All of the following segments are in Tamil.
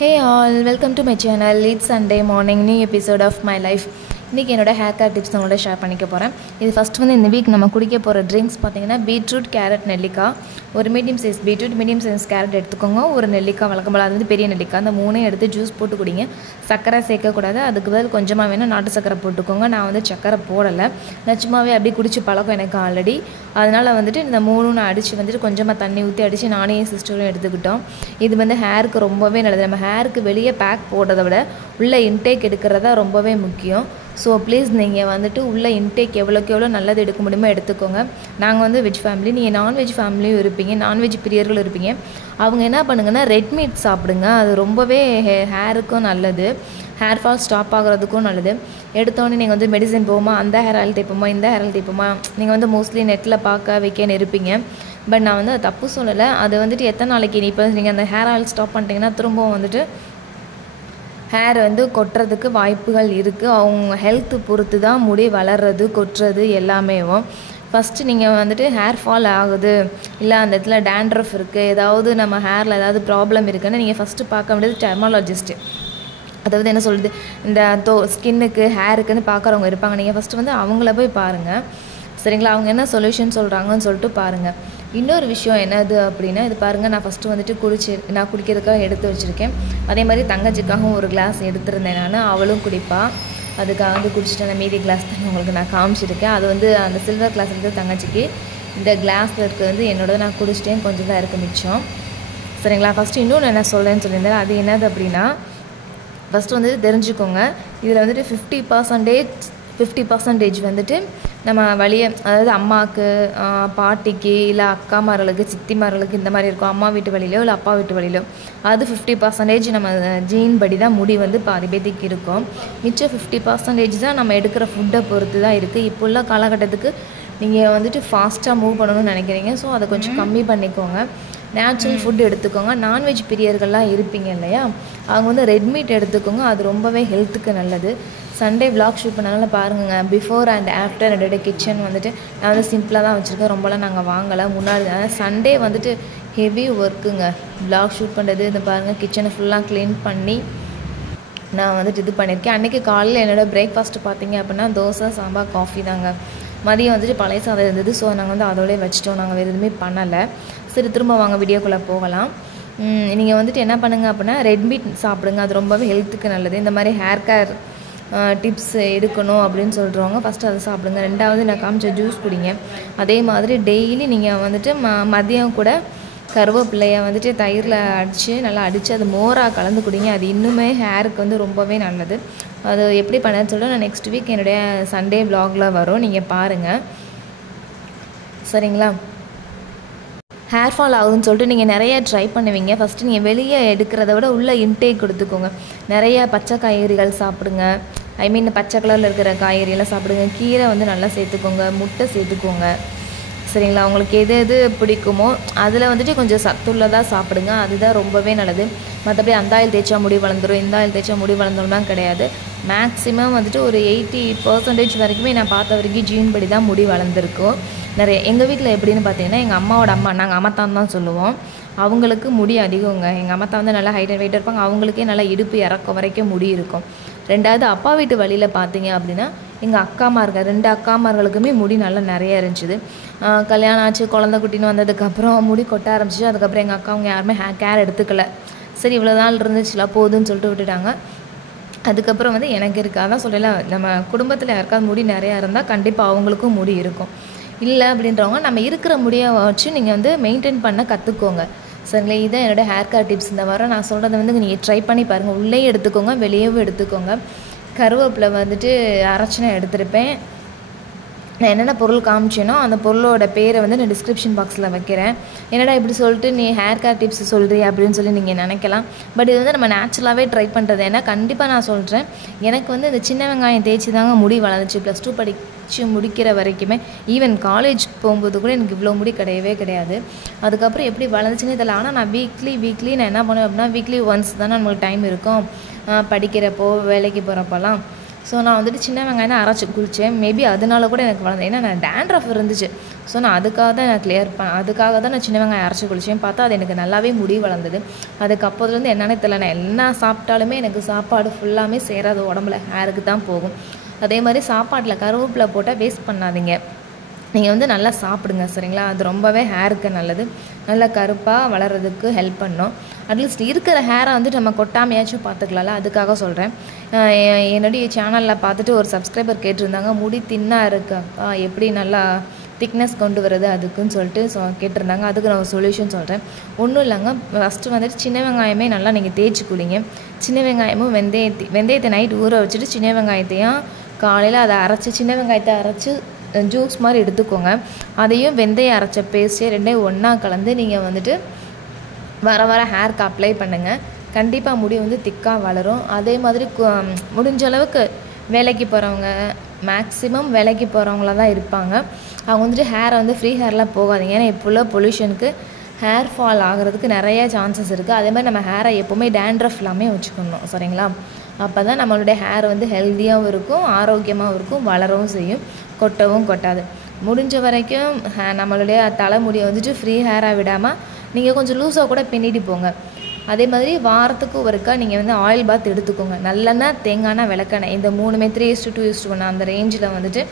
Hey all, welcome to my channel. It's Sunday morning, new episode of my life. இன்றைக்கி என்னோட ஹேர் கேர் டிப்ஸ் உங்களோட ஷேர் பண்ணிக்க போகிறேன். இது ஃபஸ்ட் வந்து இந்த வீக் நம்ம குடிக்க போகிற ட்ரிங்க்ஸ் பார்த்திங்கன்னா பீட்ரூட், கேரட், நெல்லிக்காய். ஒரு medium size beetroot, medium size carrot எடுத்துக்கோங்க. ஒரு நெல்லிக்காய் வழக்கம்போல், அது வந்து பெரிய நெல்லிக்காய். அந்த மூணையும் எடுத்து ஜூஸ் போட்டு குடிங்க. சர்க்கரை சேர்க்கக்கூடாது, அதுக்கு பதில் கொஞ்சமாக வேணால் நாட்டு சர்க்கரை போட்டுக்கோங்க. நான் வந்து சர்க்கரை போடலை, நான் சும்மாவே அப்படி குடிச்சு பழக்கம் எனக்கு ஆல்ரெடி. அதனால் வந்துட்டு இந்த மூணும் நான் அடித்து வந்துட்டு கொஞ்சமாக தண்ணி ஊற்றி அடித்து நானே என் சிஸ்டரும் எடுத்துக்கிட்டோம். இது வந்து ஹேருக்கு ரொம்பவே நல்லது. நம்ம ஹேருக்கு வெளியே பேக் போடுறத விட உள்ள இன்டேக் எடுக்கிறதா ரொம்பவே முக்கியம். ஸோ ப்ளீஸ் நீங்கள் வந்துட்டு உள்ள இன்டேக் எவ்வளோக்கு எவ்வளோ நல்லது எடுக்க முடியுமோ எடுத்துக்கோங்க. நாங்கள் வந்து வெஜ் ஃபேமிலி, நீங்கள் நான்வெஜ் ஃபேமிலியும் இருப்பீங்க, நான்வெஜ் பிரியர்களும் இருப்பீங்க. அவங்க என்ன பண்ணுங்கன்னா ரெட் மீட் சாப்பிடுங்க. அது ரொம்பவே ஹேருக்கும் நல்லது, ஹேர் ஃபால் ஸ்டாப் ஆகிறதுக்கும் நல்லது. எடுத்தோடனே நீங்கள் வந்து மெடிசன் போகுமா, அந்த ஹேர் ஆயில் தேய்ப்போமா, இந்த ஹேர் ஆயில் தேய்ப்போமா, நீங்கள் வந்து மோஸ்ட்லி நெட்டில் பார்க்க வைக்கன்னு இருப்பீங்க. பட் நான் வந்து தப்பு சொல்லலை. அது வந்துட்டு எத்தனை நாளைக்கு இப்போ நீங்கள் அந்த ஹேர் ஆயில் ஸ்டாப் பண்ணிட்டீங்கன்னா திரும்பவும் வந்துட்டு ஹேர் வந்து கொட்டுறதுக்கு வாய்ப்புகள் இருக்குது. அவங்க ஹெல்த்து பொறுத்து தான் முடி வளர்றது, கொட்டுறது எல்லாமேவும். ஃபஸ்ட்டு நீங்கள் வந்துட்டு ஹேர் ஃபால் ஆகுது, இல்லை அந்த இடத்துல டேண்ட்ரஃப் இருக்குது, ஏதாவது நம்ம ஹேரில் ஏதாவது ப்ராப்ளம் இருக்குதுன்னு நீங்கள் ஃபஸ்ட்டு பார்க்க வேண்டியது டெர்மாலஜிஸ்ட்டு. அதாவது என்ன சொல்கிறது, இந்த ஸ்கின்னுக்கு ஹேருக்குன்னு பார்க்குறவங்க இருப்பாங்க. நீங்கள் ஃபஸ்ட்டு வந்து அவங்கள போய் பாருங்கள், சரிங்களா? அவங்க என்ன சொல்யூஷன் சொல்கிறாங்கன்னு சொல்லிட்டு பாருங்கள். இன்னொரு விஷயம் என்னது அப்படின்னா, இது பாருங்கள், நான் ஃபஸ்ட்டு வந்துட்டு நான் குடிக்கிறதுக்காக எடுத்து வச்சுருக்கேன். அதே மாதிரி தங்கச்சிக்காகவும் ஒரு கிளாஸ் எடுத்துருந்தேன் நான், அவளும் குடிப்பா. அதுக்காக வந்து குடிச்சிட்டு நான் மீதி கிளாஸ் தான் உங்களுக்கு நான் காமிச்சிருக்கேன். அது வந்து அந்த சில்வர் கிளாஸ் இருக்குது தங்கச்சிக்கு, இந்த கிளாஸில் இருக்கிறது வந்து என்னோடது நான் குடிச்சிட்டேன், கொஞ்சம் தான் இருக்குது மிச்சம், சரிங்களா? ஃபஸ்ட்டு இன்னொன்று என்ன சொல்கிறேன்னு சொல்லியிருந்தேன், அது என்னது அப்படின்னா, ஃபஸ்ட்டு வந்துட்டு தெரிஞ்சுக்கோங்க, இதில் வந்துட்டு 50% வந்துட்டு நம்ம வழியை, அதாவது அம்மாவுக்கு, பாட்டிக்கு, இல்லை அக்காமார்களுக்கு, சித்திமார்களுக்கு இந்த மாதிரி இருக்கும், அம்மா வீட்டு வழியிலோ இல்லை அப்பா வீட்டு வழியிலோ, அது 50% நம்ம ஜீன் படி தான் முடி வந்து பாதி பேத்திக்கு இருக்கும். மிச்சம் 50% தான் நம்ம எடுக்கிற ஃபுட்டை பொறுத்து தான் இருக்குது. இப்போ உள்ள காலகட்டத்துக்கு நீங்கள் வந்துட்டு ஃபாஸ்ட்டாக மூவ் பண்ணணும்னு நினைக்கிறீங்க, ஸோ அதை கொஞ்சம் கம்மி பண்ணிக்கோங்க. நேச்சுரல் ஃபுட் எடுத்துக்கோங்க. நான்வெஜ் பிரியர்கள்லாம் இருப்பீங்க இல்லையா, அவங்க வந்து ரெட் மீட் எடுத்துக்கோங்க, அது ரொம்பவே ஹெல்த்துக்கு நல்லது. சண்டே விளாக் ஷூட் பண்ணனால பாருங்க, பிஃபோர் அண்ட் ஆஃப்டர் என்னோடய கிச்சன் வந்துட்டு நான் வந்து சிம்பிளாக தான் வச்சுருக்கேன், ரொம்பலாம் நாங்கள் வாங்கலை. முன்னாடி சண்டே வந்துட்டு ஹெவி ஒர்க்குங்க விளாக் ஷூட் பண்ணுறது. இந்த பாருங்கள், கிச்சனை ஃபுல்லாக க்ளீன் பண்ணி நான் வந்துட்டு இது பண்ணியிருக்கேன். அன்றைக்கி காலையில் என்னோடய பிரேக்ஃபாஸ்ட்டு பார்த்தீங்க அப்படின்னா தோசை, சாம்பார், காஃபி தாங்க. மதியம் வந்துட்டு பழைய சாதம் இருந்தது, ஸோ நாங்கள் வந்து அதோடய வச்சுட்டோம், நாங்கள் வேறு எதுவுமே பண்ணலை. சரி, திரும்ப வாங்க வீடியோக்குள்ளே போகலாம். நீங்கள் வந்துட்டு என்ன பண்ணுங்கள் அப்படின்னா ரெட் மீட் சாப்பிடுங்க, அது ரொம்பவே ஹெல்த்துக்கு நல்லது. இந்த மாதிரி ஹேர் கேர் டிப்ஸ் எடுக்கணும் அப்படின்னு சொல்கிறவங்க ஃபஸ்ட்டு அதை சாப்பிடுங்க. ரெண்டாவது நான் காமிச்ச ஜூஸ் குடிங்க. அதே மாதிரி டெய்லி நீங்கள் வந்துட்டு மதியம் கூட கருவேப்பிலையை வந்துட்டு தயிரில் நல்லா அடித்து அது மோராக கலந்து குடிங்க. அது இன்னுமே ஹேருக்கு வந்து ரொம்பவே நல்லது. அது எப்படி பண்ணேன்னு சொல்லிட்டு நான் நெக்ஸ்ட் வீக் என்னுடைய சண்டே விலாகில் வரும், நீங்கள் பாருங்கள், சரிங்களா? ஹேர் ஃபால் ஆகுதுன்னு சொல்லிட்டு நீங்கள் நிறைய ட்ரை பண்ணுவீங்க. ஃபஸ்ட்டு நீங்கள் வெளியே எடுக்கிறத விட உள்ள இன்டேக் கொடுத்துக்கோங்க. நிறைய பச்சை காய்கறிகள் சாப்பிடுங்க, பச்சை கலரில் இருக்கிற காய்கறியெல்லாம் சாப்பிடுங்க. கீரை வந்து நல்லா சேர்த்துக்கோங்க, முட்டை சேர்த்துக்கோங்க, சரிங்களா? உங்களுக்கு எது எது பிடிக்குமோ அதில் வந்துட்டு கொஞ்சம் சத்துள்ளதாக சாப்பிடுங்க, அதுதான் ரொம்பவே நல்லது. மற்றபடி அந்த ஆயில் தேய்ச்சா முடி வளர்ந்துடும், இந்த ஆயில் தேய்ச்சா முடி வளர்ந்துடும் கிடையாது. மேக்ஸிமம் வந்துட்டு ஒரு 80% வரைக்குமே நான் பார்த்த வரைக்கும் ஜீன் படி தான் முடி வளர்ந்துருக்கும். நிறைய எங்கள் வீட்டில் எப்படின்னு பார்த்தீங்கன்னா, எங்கள் அம்மாவோட அம்மா, நாங்கள் அம்மத்தான் தான் சொல்லுவோம், அவங்களுக்கு முடி அதிகங்க. எங்கள் அம்மத்தான் வந்து நல்லா ஹைட் அண்ட் வெயிட் இருப்பாங்க, அவங்களுக்கே நல்லா இடுப்பு இறக்கம் வரைக்கும் முடி இருக்கும். ரெண்டாவது அப்பா வீட்டு வழியில் பார்த்தீங்க அப்படின்னா எங்கள் அக்காமார்கள், 2 அக்காமார்களுக்குமே முடி நல்லா நிறைய இருந்துச்சு. கல்யாணம் ஆச்சு, குழந்தை குட்டின்னு வந்ததுக்கப்புறம் முடி கொட்ட ஆரம்பிச்சிச்சு. அதுக்கப்புறம் எங்கள் அக்கா அவங்க யாருமே கேர் எடுத்துக்கல. சரி, இவ்வளோ நாள் இருந்துச்சுல போதுன்னு சொல்லிட்டு விட்டுட்டாங்க. அதுக்கப்புறம் வந்து எனக்கு இருக்குது, அதான் சொல்லலை, நம்ம குடும்பத்தில் யாருக்காவது முடி நிறையா இருந்தால் கண்டிப்பாக அவங்களுக்கும் முடி இருக்கும். இல்லை அப்படின்றவங்க நம்ம இருக்கிற முடியை வச்சு நீங்கள் வந்து மெயின்டைன் பண்ண கற்றுக்கோங்க, சரிங்களா? இதுதான் என்னோடய ஹேர் கேர் டிப்ஸ். இந்த வாரம் நான் சொல்கிறத வந்து நீங்கள் ட்ரை பண்ணி பாருங்கள். உள்ளே எடுத்துக்கோங்க, வெளியேவும் எடுத்துக்கோங்க. கருவேப்பிலை வந்துட்டு அரைச்சினா எடுத்திருப்பேன். நான் என்னென்ன பொருள் காமிச்சேனோ அந்த பொருளோட பேரை வந்து நான் டிஸ்கிரிப்ஷன் பாக்ஸில் வைக்கிறேன். என்னடா இப்படி சொல்லிட்டு நீ ஹேர் கேர் டிப்ஸ் சொல்கிறீ அப்படின்னு சொல்லி நீங்கள் நினைக்கலாம். பட் இது வந்து நம்ம நேச்சுரலாகவே ட்ரை பண்ணுறது. ஏன்னா கண்டிப்பாக நான் சொல்கிறேன், எனக்கு வந்து இந்த சின்ன வெங்காயம் தேய்ச்சி தாங்க முடி வளர்ந்துச்சு. +2 படித்து முடிக்கிற வரைக்குமே, ஈவன் காலேஜ் போகும்போது கூட எனக்கு இவ்வளோ முடி கிடையவே கிடையாது. அதுக்கப்புறம் எப்படி வளர்ந்துச்சுன்னு தெரியல. ஆனால் நான் வீக்லி நான் என்ன பண்ணுவேன் அப்படின்னா, வீக்லி ஒன்ஸ் தானே நம்மளுக்கு டைம் இருக்கும், படிக்கிறப்போ வேலைக்கு போகிறப்பெல்லாம். ஸோ நான் வந்துட்டு சின்ன வெங்காயம் தான் அரைச்சி குளித்தேன். மேபி அதனால கூட எனக்கு வளர்ந்தேன். ஏன்னா நான் டேண்ட்ரஃப் இருந்துச்சு, ஸோ நான் அதுக்காக தான் நான் சின்ன வெங்காயம் அரைச்சி குளிச்சேன். பார்த்தா அது எனக்கு நல்லாவே முடி வளர்ந்தது. அதுக்கப்புறத்துலேருந்து என்னென்னே தெரியல, நான் என்ன சாப்பிட்டாலுமே எனக்கு சாப்பாடு ஃபுல்லாமே சேராது, உடம்புல ஹேருக்கு தான் போகும். அதே மாதிரி சாப்பாட்டில் கருவேப்பிலை போட்டால் வேஸ்ட் பண்ணாதீங்க. நீங்கள் வந்து நல்லா சாப்பிடுங்க சரிங்களா. அது ரொம்பவே ஹேருக்கு நல்லது, நல்லா கருப்பாக வளர்கிறதுக்கு ஹெல்ப் பண்ணும். அட்லீஸ்ட் இருக்கிற ஹேரை வந்துட்டு நம்ம கொட்டாமையாச்சும் பார்த்துக்கலாம்ல, அதுக்காக சொல்கிறேன். என்னுடைய சேனலில் பார்த்துட்டு ஒரு சப்ஸ்கிரைபர் கேட்டிருந்தாங்க, முடி தின்னாக இருக்கா எப்படி நல்லா திக்னஸ் கொண்டு வருது அதுக்குன்னு சொல்லிட்டு கேட்டிருந்தாங்க. அதுக்கு நான் ஒரு சொல்யூஷன் சொல்கிறேன். ஒன்றும் இல்லைங்க, ஃபஸ்ட்டு வந்துட்டு சின்ன வெங்காயமே நல்லா நீங்கள் தேய்ச்சி குளிங்க. சின்ன வெங்காயமும் வெந்தயத்தை நைட் ஊற வச்சுட்டு சின்ன வெங்காயத்தையும் காலையில் அதை அரைச்சி சின்ன வெங்காயத்தை அரைச்சி ஜூஸ் மாதிரி எடுத்துக்கோங்க. அதையும் வெந்தயம் அரைச்ச பேஸ்ட்டே ரெண்டையும் ஒன்றா கலந்து நீங்கள் வந்துட்டு வர ஹேருக்கு அப்ளை பண்ணுங்கள். கண்டிப்பாக முடி வந்து திக்காக வளரும். அதே மாதிரி முடிஞ்ச அளவுக்கு வேலைக்கு போகிறவங்க, மேக்ஸிமம் வேலைக்கு போகிறவங்கள தான் இருப்பாங்க, அவங்க வந்துட்டு ஹேரை வந்து ஃப்ரீ ஹேர்லாம் போகாதீங்க. ஏன்னா இப்போ உள்ள பொல்யூஷனுக்கு ஹேர் ஃபால் ஆகிறதுக்கு நிறைய சான்சஸ் இருக்குது. அதே மாதிரி நம்ம ஹேரை எப்போவுமே டேண்ட்ரஃப் இல்லாமல் வச்சுக்கணும் சரிங்களா. அப்போ தான் நம்மளுடைய ஹேர் வந்து ஹெல்த்தியாகவும் இருக்கும், ஆரோக்கியமாகவும் இருக்கும், வளரவும் செய்யும், கொட்டவும் கொட்டாது. முடிஞ்ச வரைக்கும் நம்மளுடைய தலைமுடியை வந்துட்டு ஃப்ரீ ஹேராக விடாமல் நீங்கள் கொஞ்சம் லூஸாக கூட பின்னிட்டு போங்க. அதே மாதிரி வாரத்துக்கு ஒருக்கா நீங்கள் வந்து ஆயில் பாத் எடுத்துக்கோங்க. நல்லெண்ணெய், தேங்காய், விளக்கெண்ணெய், இந்த 3மே 3:2:1 அந்த ரேஞ்சில் வந்துட்டு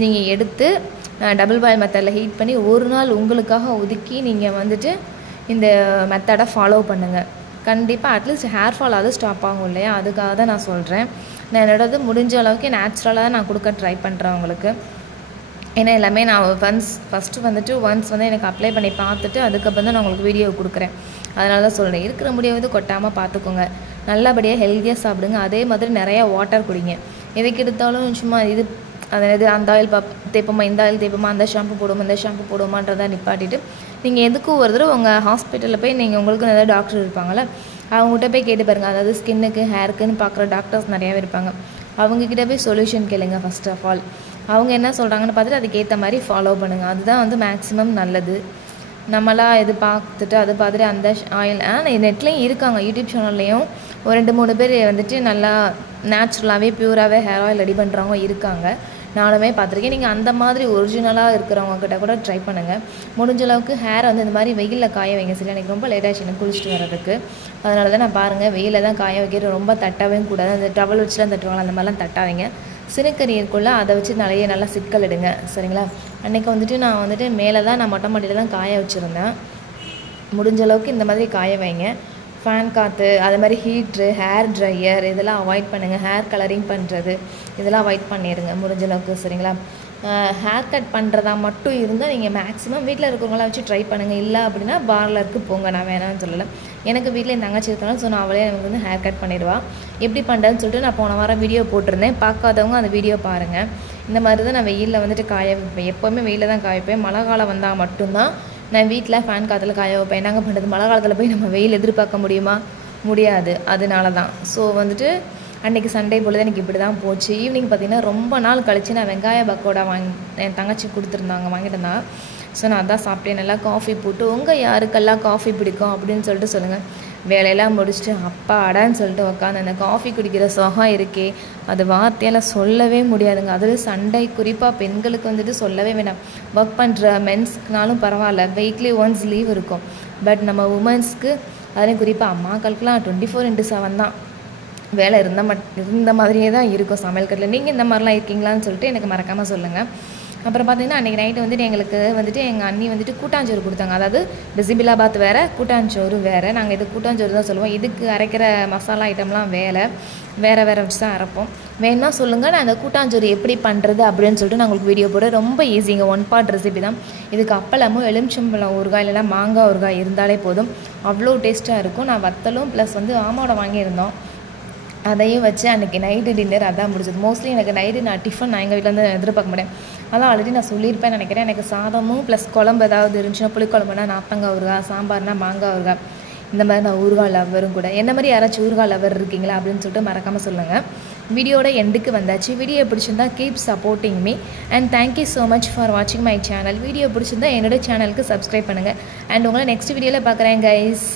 நீங்கள் எடுத்து டபுள் பாயில் மெத்தடில் ஹீட் பண்ணி ஒரு நாள் உங்களுக்காக ஒதுக்கி நீங்கள் வந்துட்டு இந்த மெத்தடை ஃபாலோ பண்ணுங்கள். கண்டிப்பாக அட்லீஸ்ட் ஹேர் ஃபால் அது ஸ்டாப் ஆகும் இல்லையா, அதுக்காக தான் நான் சொல்கிறேன். நான் என்னோடது முடிஞ்ச அளவுக்கு நேச்சுரலாக தான் நான் கொடுக்க ட்ரை பண்ணுறேன் உங்களுக்கு. ஏன்னா எல்லாமே நான் ஃபஸ்ட்டு வந்துட்டு வந்து எனக்கு அப்ளை பண்ணி பார்த்துட்டு அதுக்கப்புறம் தான் நான் உங்களுக்கு வீடியோ கொடுக்குறேன். அதனால தான் சொல்கிறேன், இருக்கிற முடியை வந்து கொட்டாமல் பார்த்துக்கோங்க. நல்லபடியாக ஹெல்த்தியாக சாப்பிடுங்க. அதே மாதிரி நிறையா வாட்டர் குடிங்க. எதுக்கு எடுத்தாலும் சும்மா அதாவது அந்த ஆயில் தேய்ப்போமா, இந்த ஆயில் தேய்ப்போமா, அந்த ஷாம்பு போடுவோமா, இந்த ஷாம்பு போடுவோமான்றதை நிப்பாட்டிட்டு நீங்கள் எதுக்கும் ஒரு தடவை உங்கள் ஹாஸ்பிட்டலில் போய் நீங்கள் உங்களுக்கு ஏதாவது டாக்டர் இருப்பாங்களே அவங்ககிட்ட போய் கேட்டு பாருங்கள். அதாவது ஸ்கின்னுக்கு ஹேருக்குன்னு பார்க்குற டாக்டர்ஸ் நிறையாவே இருப்பாங்க. அவங்கக்கிட்ட போய் சொல்யூஷன் கேளுங்க. ஃபர்ஸ்ட் ஆஃப் ஆல் அவங்க என்ன சொல்கிறாங்கன்னு பார்த்துட்டு அதுக்கேற்ற மாதிரி ஃபாலோ பண்ணுங்கள். அதுதான் வந்து மேக்ஸிமம் நல்லது. நம்மளாம் இது பார்த்துட்டு அது பார்த்துட்டு அந்த ஆயில் நெட்லேயும் இருக்காங்க, யூடியூப் சேனல்லையும் ஒரு 2-3 பேர் வந்துட்டு நல்லா நேச்சுரலாகவே பியூராகவே ஹேர் ஆயில் ரெடி பண்ணுறவங்க இருக்காங்க. நானுமே பார்த்துருக்கேன். நீங்கள் அந்த மாதிரி ஒரிஜினலாக இருக்கிறவங்கக்கிட்ட கூட ட்ரை பண்ணுங்கள். முடிஞ்ச அளவுக்கு ஹேரை வந்து இந்த மாதிரி வெயிலில் காய வைங்க. சரி, எனக்கு ரொம்ப லேட் ஆச்சு எனக்கு குளிச்சுட்டு வரதுக்கு. அதனால தான் நான் பாருங்கள் வெயிலில் தான் காய வைக்கிறது. ரொம்ப தட்டவும் கூடாது. அந்த டவல் வச்சுலாம் தட்டுவாங்க, அந்த மாதிரிலாம் தட்டாதீங்க. சிறுக்கறி இருக்குள்ள அதை வச்சு நல்லா சிக்கல் எடுங்க சரிங்களா. அன்றைக்கி வந்துட்டு நான் வந்துட்டு மேலே தான் நான் மொட்டை மாடியில் தான் காய வச்சுருந்தேன். முடிஞ்ச அளவுக்கு இந்த மாதிரி காய வைங்க. ஃபேன் காற்று, அது மாதிரி ஹீட்ரு, ஹேர் ட்ரையர் இதெல்லாம் அவாய்ட் பண்ணுங்கள். ஹேர் கலரிங் பண்ணுறது இதெல்லாம் அவாய்ட் பண்ணிடுங்க முடிஞ்ச அளவுக்கு சரிங்களா. ஹேர் கட் பண்ணுறதா மட்டும் இருந்தால் நீங்கள் மேக்ஸிமம் வீட்டில் இருக்கிறவங்களாம் வச்சு ட்ரை பண்ணுங்கள். இல்லை அப்படின்னா பார்லருக்கு போங்க, நான் வேணான்னு சொல்லலை. எனக்கு வீட்டில் என் தங்கச்சி இருக்காங்க, ஸோ நான் அவளே எனக்கு வந்து ஹேர் கட் பண்ணிடுவா. எப்படி பண்ணுறதுன்னு சொல்லிட்டு நான் போன வாரம் வீடியோ போட்டிருந்தேன். பார்க்காதவங்க அந்த வீடியோ பாருங்கள். இந்த மாதிரி தான் நான் வெயிலில் வந்துட்டு காய வைப்பேன். எப்போவுமே வெயிலில் தான் காய வைப்பேன். மழை காலம் வந்தால் மட்டும்தான் நான் வீட்டில் ஃபேன் காற்றுல காய வைப்பேன். என்னங்க பண்ணுறது, மழை காலத்தில் போய் நம்ம வெயில் எதிர்பார்க்க முடியுமா, முடியாது. அதனால தான் ஸோ வந்துட்டு அன்றைக்கி சண்டே பொழுது எனக்கு இப்படி தான் போச்சு. ஈவினிங் பார்த்திங்கன்னா ரொம்ப நாள் கழித்து நான் வெங்காய பக்கோடா என் தங்கச்சி வாங்கிட்டு இருந்தாங்க. ஸோ நான் அதான் சாப்பிட்டேன். நல்லா காஃபி போட்டு. உங்கள் யாருக்கெல்லாம் காஃபி பிடிக்கும் அப்படின்னு சொல்லிட்டு சொல்லுங்கள். வேலையெல்லாம் முடிச்சுட்டு அப்பாடான்னு சொல்லிட்டு உட்காந்து அந்த காஃபி குடிக்கிற சுகம் இருக்கே, அது வார்த்தையால் சொல்லவே முடியாதுங்க. அதில் சண்டே குறிப்பாக பெண்களுக்கு வந்துட்டு சொல்லவே வேண்டாம். ஒர்க் பண்ணுற மென்ஸ்க்குனாலும் பரவாயில்ல, வீக்லி ஒன்ஸ் லீவ் இருக்கும். பட் நம்ம உமன்ஸ்க்கு அதுலேயும் குறிப்பாக அம்மாக்களுக்கெலாம் 24/7 தான் வேலை இருந்த மாதிரியே தான் இருக்கும் சமையல் கட்டில். நீங்கள் இந்த மாதிரிலாம் இருக்கீங்களான்னு சொல்லிட்டு எனக்கு மறக்காமல் சொல்லுங்கள். அப்புறம் பார்த்திங்கன்னா அன்றைக்கி நைட்டு வந்துட்டு எங்களுக்கு வந்துட்டு எங்கள் அண்ணி வந்துட்டு கூட்டாஞ்சோறு கொடுத்தாங்க. அதாவது பிசிபிலாபாத் வேறு, கூட்டாஞ்சோறு வேறு. நாங்கள் இது கூட்டாஞ்சோறு தான் சொல்லுவோம். இதுக்கு அரைக்கிற மசாலா ஐட்டம்லாம் வேறு வச்சு தான் அரைப்போம். வேணும்னா சொல்லுங்கள், நான் அந்த கூட்டாஞ்சோறு எப்படி பண்ணுறது அப்படின்னு சொல்லிட்டு நான் உங்களுக்கு வீடியோ போட. ரொம்ப ஈஸிங்க, 1 பார்ட் ரெசிபி தான். இதுக்கு அப்பளமும் எலுமிச்சம்பழம் ஊறுகாய் இல்லைனா மாங்காய் ஊறுகாய் இருந்தாலே போதும், அவ்வளோ டேஸ்ட்டாக இருக்கும். நான் வத்தலும் ப்ளஸ் வந்து ஆமோட வாங்கியிருந்தோம், அதையும் வச்சு அன்றைக்கி நைட்டு டின்னர் அதான் முடிச்சது. மோஸ்ட்லி எனக்கு நைட்டு நான் டிஃபன் நான் எங்கள் வீட்டில் வந்து எதிர்பார்க்க மாட்டேன். அதான் ஆல்ரெடி நான் சொல்லியிருப்பேன் நினைக்கிறேன். எனக்கு சாதமும் ப்ளஸ் குழம்பு ஏதாவது இருந்துச்சுன்னா, புளிக்குழம்புனா நார்த்தங்காய் ஊறுகாய், சாம்பார்னா மாங்காய் ஊறுகாய், இந்த மாதிரி நான் ஊறுகாய் லவரும் கூட. என்ன மாதிரி யாராச்சும் ஊறுகாய் லவர் இருக்கீங்களா அப்படின்னு சொல்லிட்டு மறக்காமல் சொல்லுங்கள். வீடியோட எண்டுக்கு வந்தாச்சு. வீடியோ பிடிச்சிருந்தா keep supporting me and thank you so much for வாட்சிங் மை சேனல். வீடியோ பிடிச்சிருந்தா என்னோட சேனலுக்கு சப்ஸ்கிரைப் பண்ணுங்கள். அண்ட் உங்களை நெக்ஸ்ட் வீடியோவில் பார்க்குறேன் கைஸ்.